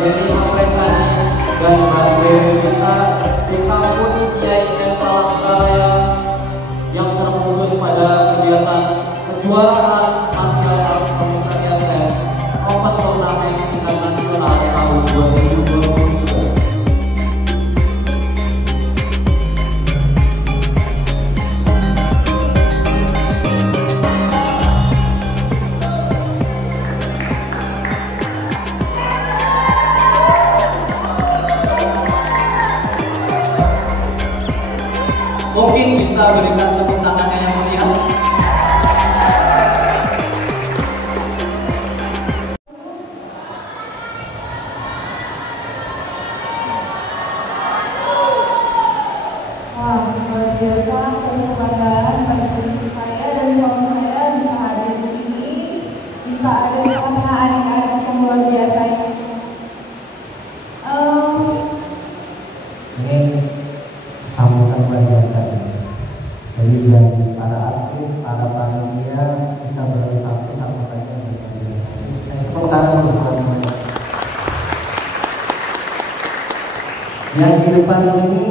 Denny Amresani dan Mbak Dewi kita di kampus IAIN Palangkaraya yang terkhusus pada kegiatan kejuaraan Martial Art Komisariat dan lompat turnamen tingkat nasional tahun 2023. Mungkin bisa berikan tepuk tangannya yang meriah. Wah, luar biasa, suatu kebanggaan bagi saya dan suami saya bisa hadir di sini, bisa ada di tengah adik-adik yang luar biasa ini. Ini sambutan luar biasa sih. Jadi dari para atlet, para panitia, kita baru sampai sambutannya luar biasa. Jadi saya tepuk tangan dulu buat semuanya. Yang di depan sini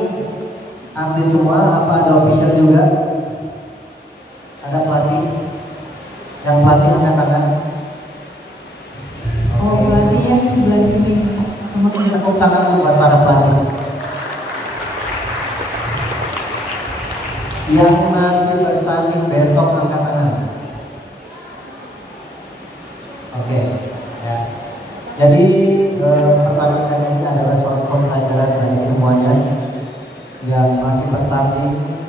atlet semua, apa ada official juga? Ada pelatih? Yang pelatih angkat tangan. Oh, pelatih yang di sebelah sini sama kita. Tepuk tangan dulu buat para pelatih. Yang masih bertanding besok angkat tangan. Oke, ya. Jadi pertandingan ini adalah suatu pembelajaran bagi semuanya yang masih bertanding,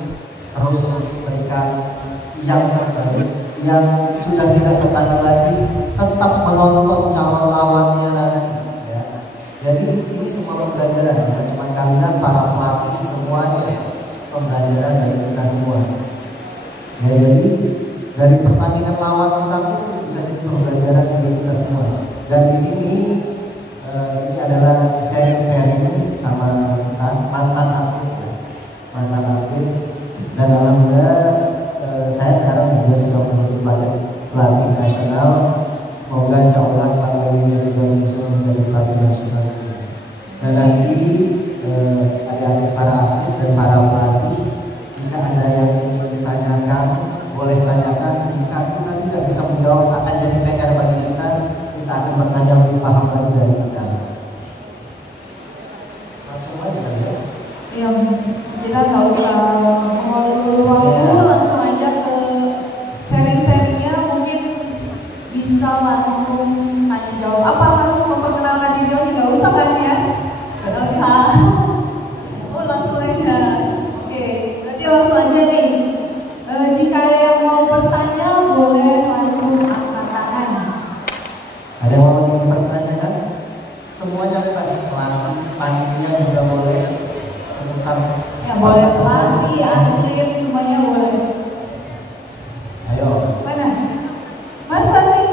terus berikan yang terbaik. Yang sudah tidak bertanding lagi, tetap menonton calon lawannya lagi. Ya. Jadi ini semua pembelajaran, bukan cuma kalian, para pelatih semuanya. Pembelajaran dari kita semua. Ya, jadi dari pertandingan lawan kita pun bisa jadi pembelajaran dari kita semua. Dan di sini ini adalah sharing-sharing sama kita mantan atlet, dan alhamdulillah saya sekarang juga sudah menjadi pelatih nasional. Semoga insya Allah tahun ini juga menjadi pelatih nasional. Dan nanti adik-adik para atlet dan para pelatih, jika ada yang ingin ditanyakan, boleh tanyakan. Jika kita tidak bisa menjawab, akan jadi PR bagi kita. Kita akan bertanya lebih paham lagi dari kita. Langsung aja kan ya? Iya, kita nggak usah mengulur waktu, langsung aja ke sharing-sharingnya. Mungkin bisa langsung tanya jawab. Apa harus memperkenalkan diri lagi? Nggak usah kan ya? Nggak usah. Oh, langsung aja. Oke, berarti langsung aja nih. Jika ada yang mau bertanya, boleh langsung angkat tangan. Ada yang mau dipertanyakan? Semuanya bebas. Pelatih, panitia juga boleh. Sebentar. Ya boleh pelatih, atlet, semuanya boleh. Ayo. Mana? Masa sih?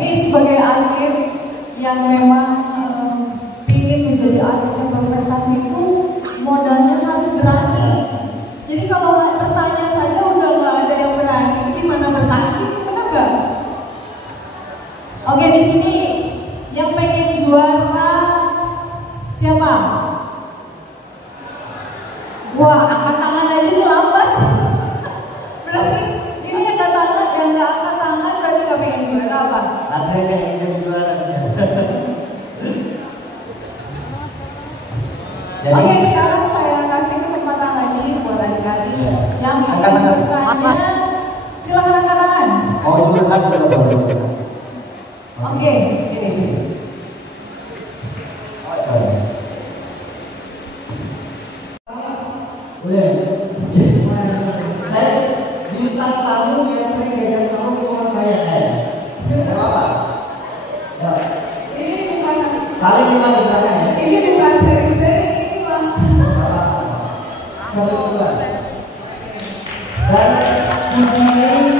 Ini sebagai atlet yang memang ingin menjadi atlet yang berprestasi itu modalnya harus berani. Jadi kalau bertanya saja udah nggak ada yang berani, gimana bertanding? Benar nggak? Oke, di sini yang pengen juara siapa? Wah, angkat tangan aja ini lambat. Berarti ini yang angkat tangan, yang nggak angkat tangan berarti nggak pengen juara apa? Ada yang ingin juara. Jadi, Oke, sekarang saya kasih kesempatan lagi buat adik-adik yang ingin bertanya. Silakan angkat tangan. mau curhat juga boleh. Oke. Sini. Oh itu. Boleh. Saya bintang tamu yang sering diajak tamu cuma saya kan. Tidak apa-apa. Ya. Ini bukan. Paling gimana gerakan? Ini bukan seri-seri ini bang. Seru-seruan. Dan kunci ini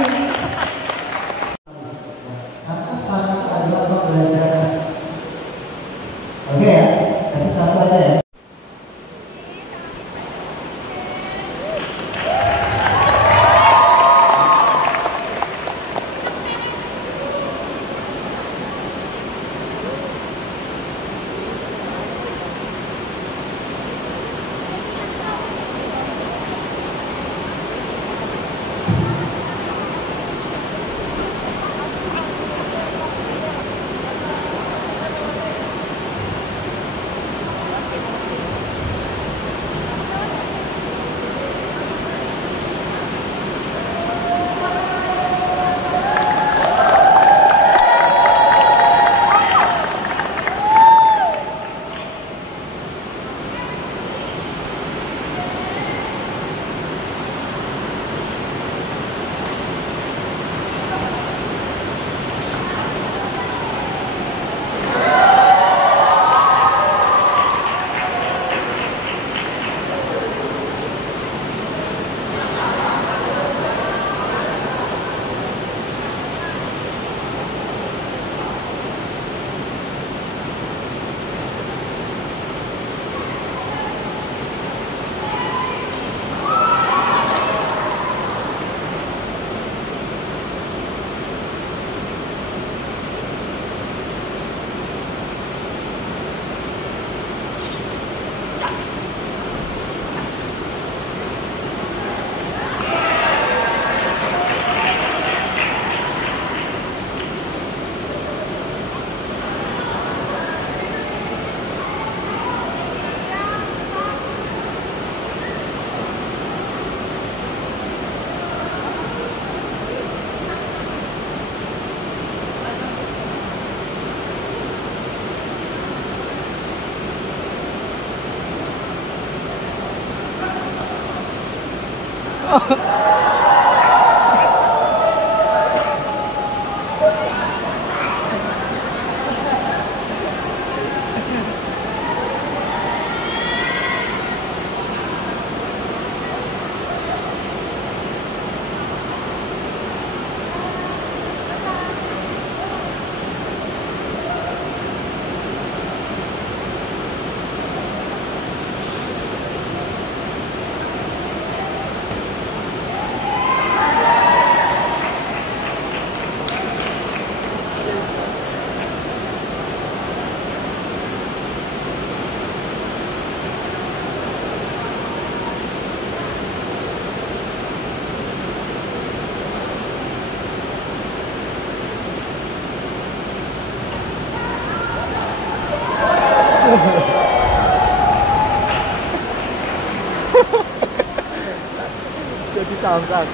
Jadi samsak.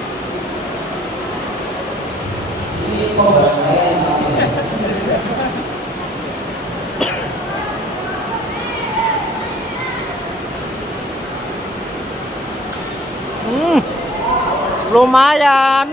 Ini program saya yang Lumayan.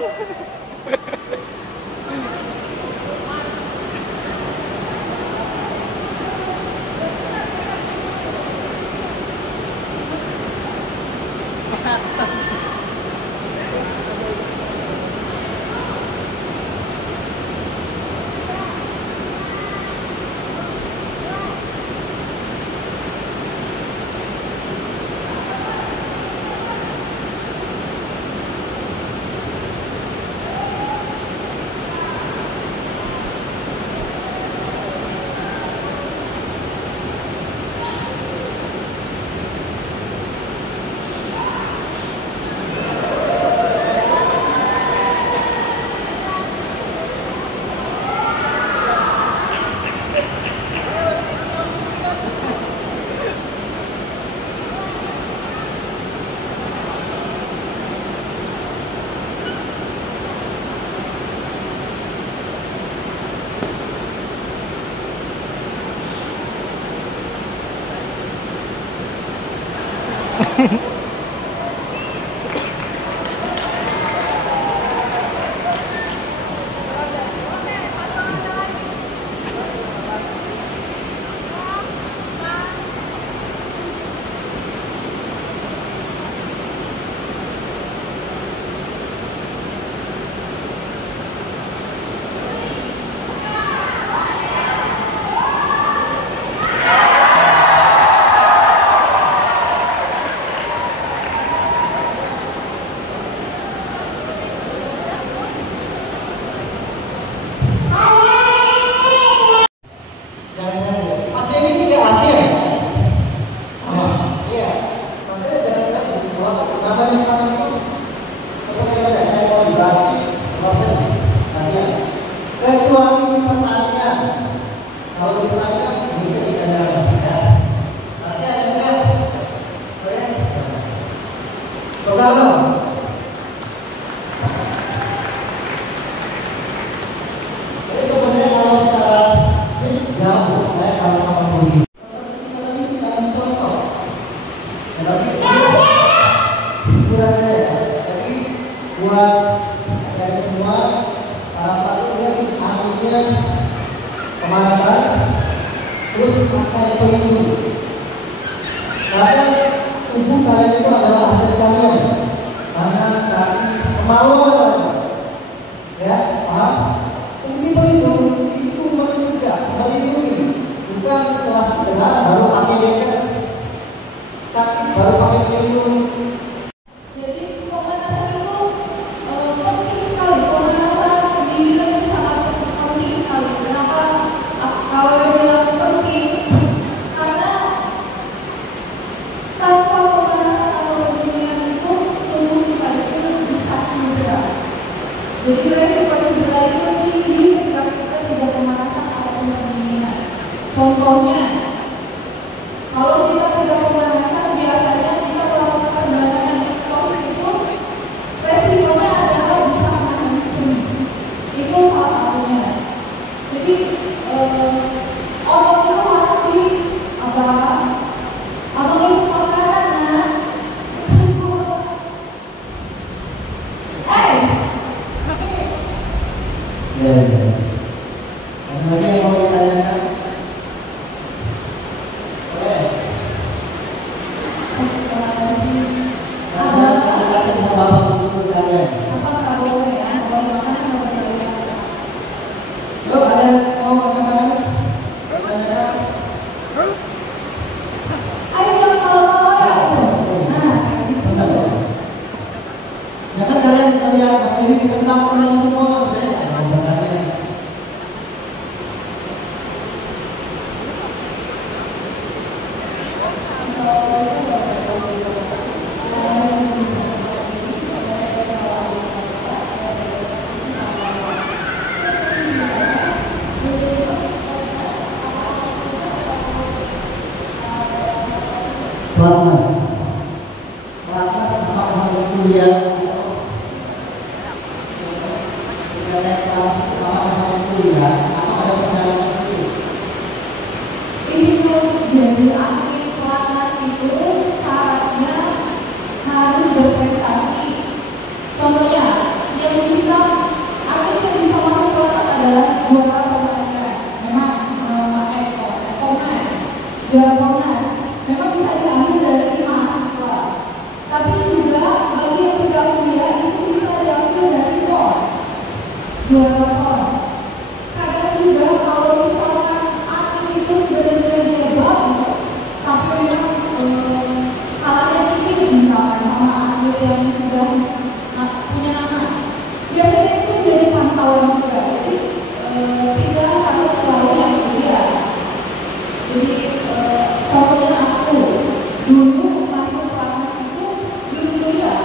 Ya. Ada lagi yang mau ditanyakan? Boleh. Ada sakit mau bapak untuk kalian. Apa nggak boleh ya? Nggak boleh makanan, nggak boleh minum. Yuk, ada yang mau angkat tangan? Ditanyakan? Ayo jangan malu-malu ya itu. Nah, gitu. Ya kan kalian Mas Dewi kita kenal semua sebenarnya. Mau bertanya. Pelatnas apakah harus kuliah? Apakah harus kuliah atau ada persyaratan khusus? Ini untuk jadi atlet pelatnas itu syaratnya harus berprestasi. Contohnya, yang bisa atlet yang bisa masuk pelatnas adalah juara Komnas. Memang Komnas, juara Komnas. Memang bisa diambil dari mahasiswa. Tapi juga bagi yang tidak kuliah itu bisa diambil dari PON, juara PON. Kadang juga kalau misalkan atlet itu sebenarnya dia bagus, tapi memang kalahnya tipis misalkan sama atlet yang sudah punya nama, biasanya itu jadi pantauan juga. Jadi tidak harus selalu yang kuliah. Jadi contohnya aku dulu masuk pelatnas itu belum kuliah,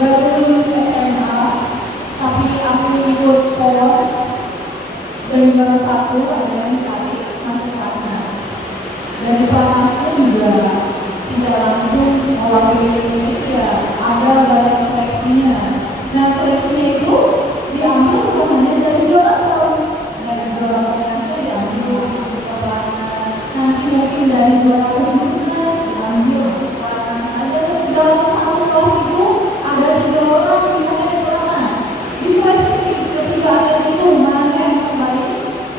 baru lulus SMA, tapi aku ikut PON dan juara 1 akhirnya ditarik masuk pelatnas. Dan di pelatnas itu juga tidak langsung mewakili Indonesia, ada banyak seleksinya. Nah seleksinya itu diambil bukan hanya dari juara PON, dari juara Komnasnya diambil masuk ke pelatnas. Nanti mungkin dari juara Komnas diambil masuk pelatnas. Ada dalam satu kelas itu ada 3 orang misalnya di pelatnas. Diseleksi ketiga atlet itu mana yang terbaik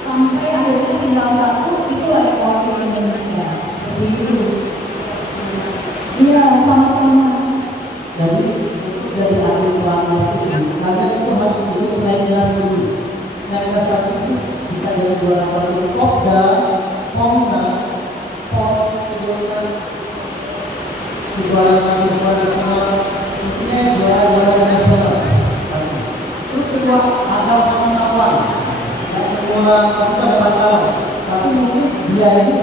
sampai akhirnya tinggal 1 itu ada wakil Indonesia. Seperti itu. Iya, sama-sama. Jadi untuk jadi atlet pelatnas itu kalian itu harus ikut seleksinas dulu. Seleksinas itu bisa jadi juara 1 Popda, Komnas, PON, kejuaraan mahasiswa nasional, intinya juara-juara nasional. Terus kedua ada pantauan. Tidak semua pasti ada pantauan, tapi mungkin dia ini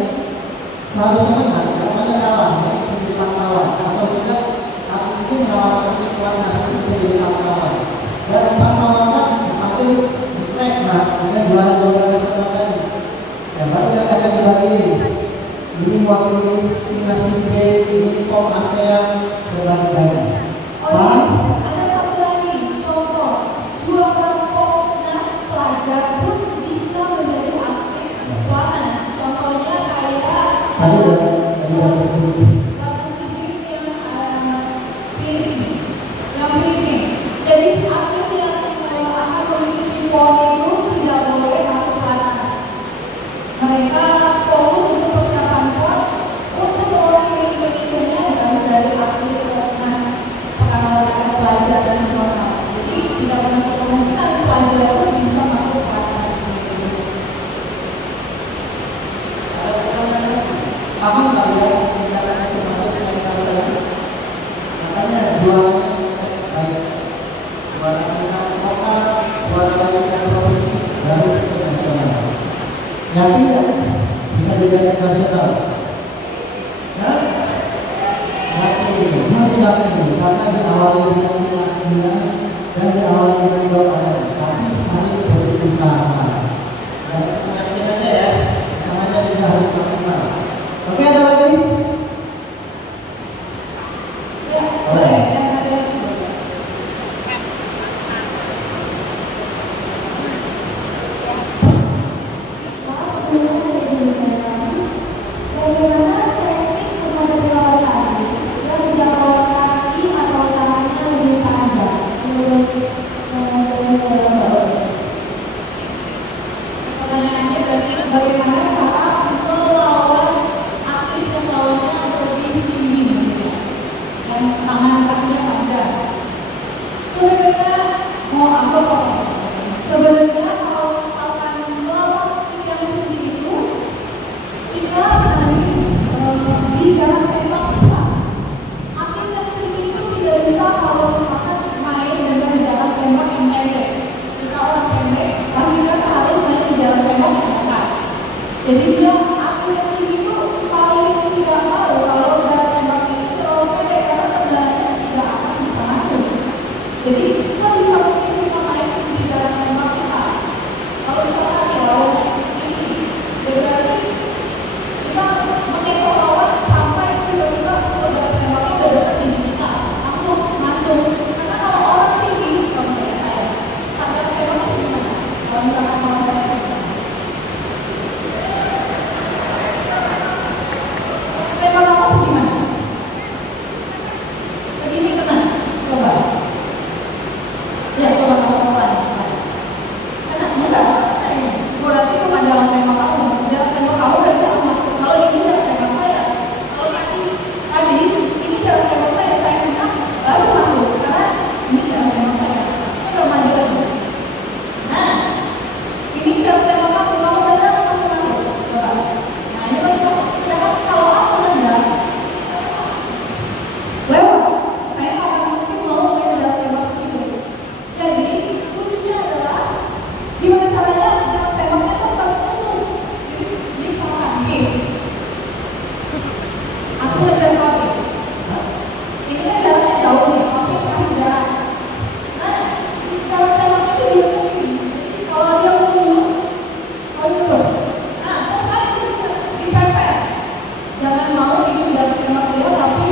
seharusnya menang, karena kalah ya, bisa jadi pantauan. Atau tidak atlet itu mengalahkan atlet pelatnas itu bisa jadi pantauan. Dan pantauan kan dipakai di Seleksinas dengan juara-juara nasional tadi. Ya baru nanti akan dibagi. Ini mewakili timnas SEA, ini PON ASEAN, dan lain-lain. Ada satu lagi contoh, juara Komnas pelajar pun bisa menjadi atlet pelatnas. Contohnya kayak Tadi udah disebut. pelatnas TV yang Filipina. Jadi atlet yang akan mengikuti PON itu tidak boleh masuk pelatnas. Mereka fokus untuk persiapan PON untuk mewakili Indonesia diambil dari atlet Komnas Pekan Olahraga Pelajar Nasional. Jadi tidak menutup kemungkinan pelajar pun bisa masuk pelatnas. Ada pertanyaan lagi? Paham nggak ya kita untuk masuk seleksinas tadi? Makanya juaranya baik. Juara tingkat kota, juara tingkat provinsi, baru bisa nasional. Yakin nggak bisa jadi atlet nasional? Nah, yakin, harus yakin karena diawali dengan keyakinan dan diawali dengan doa, tapi harus berusaha. Dan keyakinannya ya, usahanya juga harus maksimal. Oke, ada lagi? Ya, boleh. Yang tadi bagaimana teknik menghadapi lawan tadi yang tidak lawan kaki atau tangannya lebih panjang menurut maaf. Sebenarnya kalau misalkan melawat yang tinggi itu kita nanti di jarak tembak kita. Akhir yang tinggi itu tidak bisa kalau misalkan main dengan jarak tembak yang pendek. Kita orang pendek pasti kan harus main di jarak tembak yang dekat. Jadi dia akhir yang tinggi itu paling tidak mau kalau jarak tembak itu terlalu pendek karena tendangannya tidak akan bisa masuk. Jadi sebisa mungkin kita main di jarak tembak kita. Kalau misalkan ya lawan tinggi, ya berarti kita mengejar lawan sampai tiba-tiba jarak tembaknya udah dekat tinggi kita, langsung masuk. Karena kalau orang tinggi, sama kayak saya, jarak tembaknya segimana? Kalau misalkan lawan saya tembak apa segimana? Segini kena, coba. Ya, coba kamu pelan. Karena enggak, ini. Berarti itu kan jalan tembak kamu. Jalan tembak kamu berarti harus masuk. Kalau ini jalan tembak saya. Kalau tadi ini jalan tembak saya menang baru masuk. Karena ini jalan tembak saya. Coba maju lagi. Nah, ini jalan tembak kamu nendang masih masuk. Coba. Nah, ini bagi kamu. Sedangkan kalau aku nendang lewat, saya nggak akan mungkin mau main jalan tembak segitu. Jadi kuncinya adalah gimana caranya jarak tembaknya tetap utuh. Jadi misalkan nih, aku ngejar kamu, ini kan jaraknya jauh nih, kamu kasih jarak. Nah, jarak tembaknya itu dideketin. Jadi kalau dia mundur, kamu mundur. Nah, terus kan itu dipepet. Jangan mau itu jarak tembak dia, tapi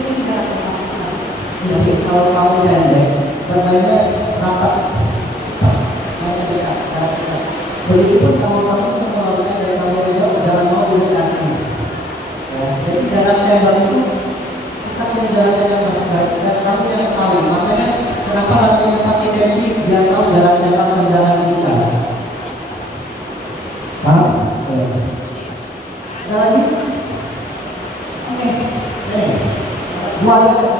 itu jarak tembak. Jadi kalau kamu pendek, bermainnya rapat, mainnya dekat, jarak dekat. Begitupun kalau kamu melakukan dari kamu itu jangan mau mendekati. Ya, jadi jarak tembak itu kita punya jarak tembak masing-masing dan kamu yang tahu. Makanya kenapa latihannya pakai tensi biar tahu jarak tembak tendangan kita. Paham? Ada lagi? Oke. Dua aja.